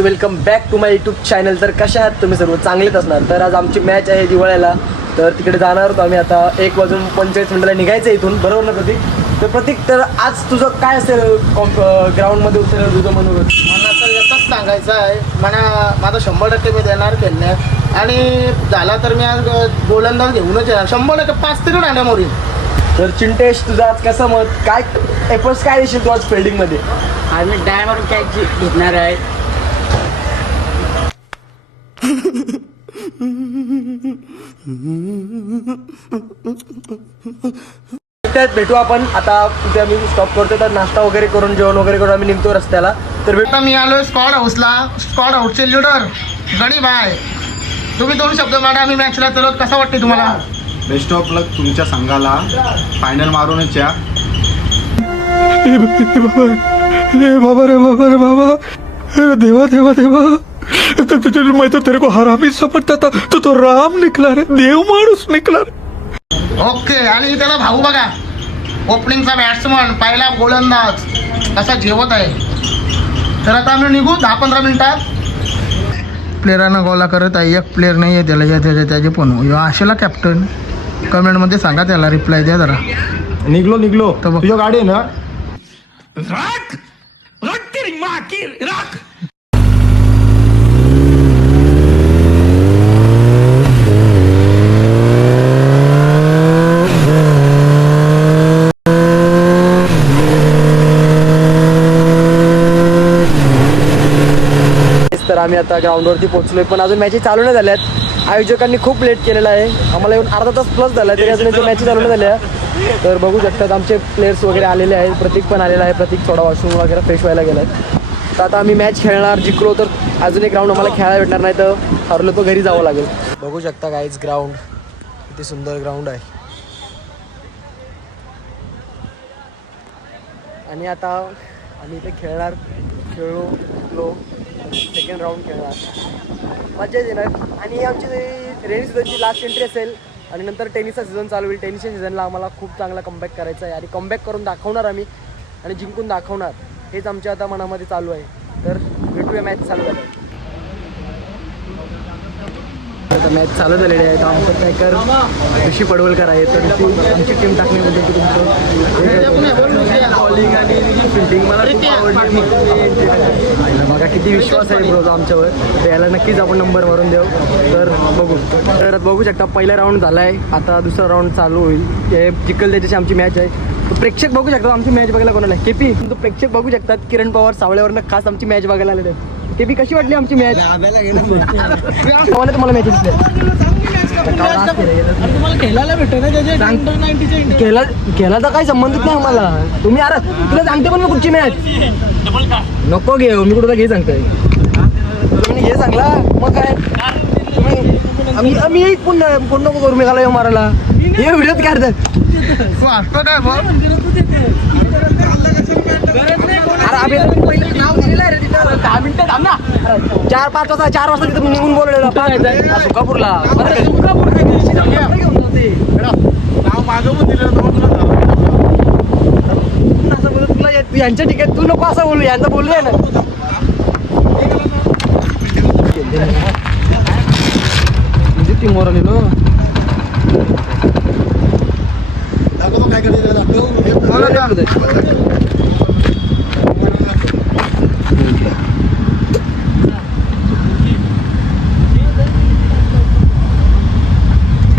Welcome back to my YouTube channel. तर कशा आहात तुम्ही सर्व? चांगलेच असणार. तर आज आमची मॅच आहे दिवाळीला, तर तिकडे जाणार होतो आम्ही. आता 1:45 निघायचं इथून, बरोबर ना प्रतीक? तर प्रतीक, तर आज तुझं काय असेल ग्राउंडमध्ये उतरेल तुझं मनोगत? मला तर एकच सांगायचं आहे, माझा 100% मी देणार खेळण्यात, आणि झाला तर मी आज गोलंदाज घेऊनच येणार 100%. 5 तरी डाण्या मोरीन. तर चिंटेश, तुझं आज कसं मत? काय एफर्ट्स काय देशील तू आज फिल्डिंगमध्ये? आम्ही डायमंड कॅच घेणार आहे. त्यात भेटू आपण. आता तिथे आम्ही स्टॉप करतो, तर नाश्ता वगैरे करून जेवण वगैरे करून आम्ही निघतो रस्त्याला. तर आता मी आलोय स्क्वॉड हाऊसला. स्क्वॉड हाऊसचे लीडर गणी भाई, तुम्ही 2 शब्द मांडा. आम्ही मॅचला चालवत, कसं वाटते तुम्हाला? बेस्ट ऑफ लक तुमच्या संघाला. फायनल मारूनच या. बाबा देवा देवा देवा, मैं तो तेरे को हरामी समझता था, तो राम निकला रे, देव माणूस निकला रे. ओके. आणि त्याला भाऊ बघा, ओपनिंगचा बॅट्समन, पहिला गोलंदाज कसा जेवत आहे. तर आता आम्ही निघू 10-15 मिनिटात. प्लेयरांना गोला करत आहे. एक प्लेअर नाही आहे त्याला, त्याचे पण आशेला कॅप्टन. कमेंटमध्ये सांगा, त्याला रिप्लाय द्या जरा. निघलो तर बघ. तुझ्या गाडी आहे ना? तर आम्ही आता ग्राउंडवरती पोहोचलोय, पण अजून मॅचेस चालू नाही झाल्यात. आयोजकांनी खूप लेट केलेला आहे. आम्हाला येऊन अर्धा तास प्लस झाला, तरी अजून मॅचेस चालू नाही झाल्या. तर बघू शकतात आमचे प्लेयर्स वगैरे आलेले आहेत. प्रतीक पण आलेला आहे. प्रतीक थोडा वॉशरूम वगैरे फ्रेश व्हायला गेला आहे. तर आता आम्ही मॅच खेळणार. जिंकलो तर अजून एक राऊंड आम्हाला खेळायला भेटणार, नाही तर हरलो तो घरी जावं लागेल. बघू शकता गाईज ग्राउंड, किती सुंदर ग्राउंड आहे. आणि आता आम्ही इथे खेळणार. खेळलो, सेकंड राऊंड खेळणार, मजा येणार. आणि आमची रेनी सीझनची लास्ट एंट्री असेल, आणि नंतर टेनिसचा सीझन चालू होईल. टेनिसच्या सीझनला आम्हाला खूप चांगला कमबॅक करायचा आहे, आणि कमबॅक करून दाखवणार आम्ही, आणि जिंकून दाखवणार. हेच आमच्या आता मनामध्ये चालू आहे. तर भेटूया मॅच चालू झाली. आता मॅच चालू झालेली आहे. तर आमचं पॅकर ऋषी पडवलकर आहे. तर आमची टीम टाकण्यामध्ये बॉलिंग आणि फिल्डिंग मला खूप आवडली. बघा किती विश्वास आहे ब्रो आमच्यावर. तर याला नक्कीच आपण नंबर मारून देऊ. तर बघू शकता पहिला राऊंड झाला आहे. आता दुसरा राऊंड चालू होईल. ते जिंकल त्याच्याशी आमची मॅच आहे. तर प्रेक्षक बघू शकतात आमची मॅच बघायला कोणाला आहे. केपी, तर प्रेक्षक बघू शकतात किरण पवार सावळ्यावरनं खास आमची मॅच बघायला आलेले आहेत. केपी, कशी वाटली आमची मॅच? तुम्हाला मॅच खेळायचा काही संबंधित नाही आम्हाला. तुम्ही अरे तुला सांगते पण मी कुठची मॅच नको घेऊ. मी कुठला घे सांगताय तुम्ही हे सांगला. मग काय आम्ही पुन्हा नको करू. मी घाला मारायला हे व्हिडिओत काढतात. अरे आम्ही पहिले नाव दिलेलं आहे रे तिथं. 10 मिनिटं थांब ना. 4 वाजता तिथं निघून बोलवलेलं सुकापूरला. नाव मागं पण दिलं असं बोलत तुला यांच्या ठिकाणी तू नको असं बोलू. यांचं बोललंय ना. ती मोर आलेलो काय करायचं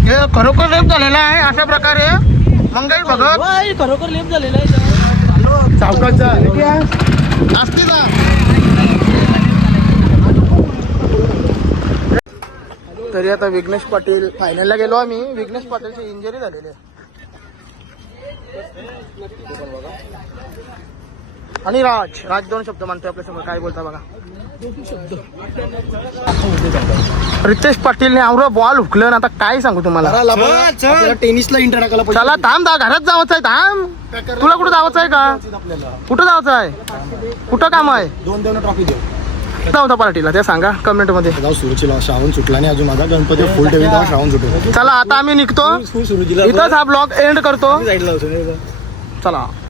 हे खरोखर लेप झालेला आहे. अशा प्रकारे मंगल भगत खरोखर लेप झालेला आहे. सावकाशचा असते का. तरी आता विघ्नेश पाटील फायनलला गेलो आम्ही. विघ्नेश पाटीलची इंजरी झालेली आहे. आणि राज 2 शब्द म्हणतोय आपल्या समोर. काय बोलता बघा. रितेश पाटीलने आवडं बॉल हुकलं. आता काय सांगू तुम्हाला. टेनिसला इंटर टाकायला चला थांब, घरात जावंच आहे. थांब, तुला कुठं जावंच आहे का? कुठं जावंच आहे? कुठं काम आहे? 2 ट्रॉफी देऊ. होता पार्टीला ते सांगा कमेंट मध्ये. सुरुचीला श्रावण सुटला नाही अजून. माझा गणपती फुल ठेवी श्रावण सुटेल. चला आता आम्ही निघतो. इथंच हा ब्लॉग एंड करतो. चला.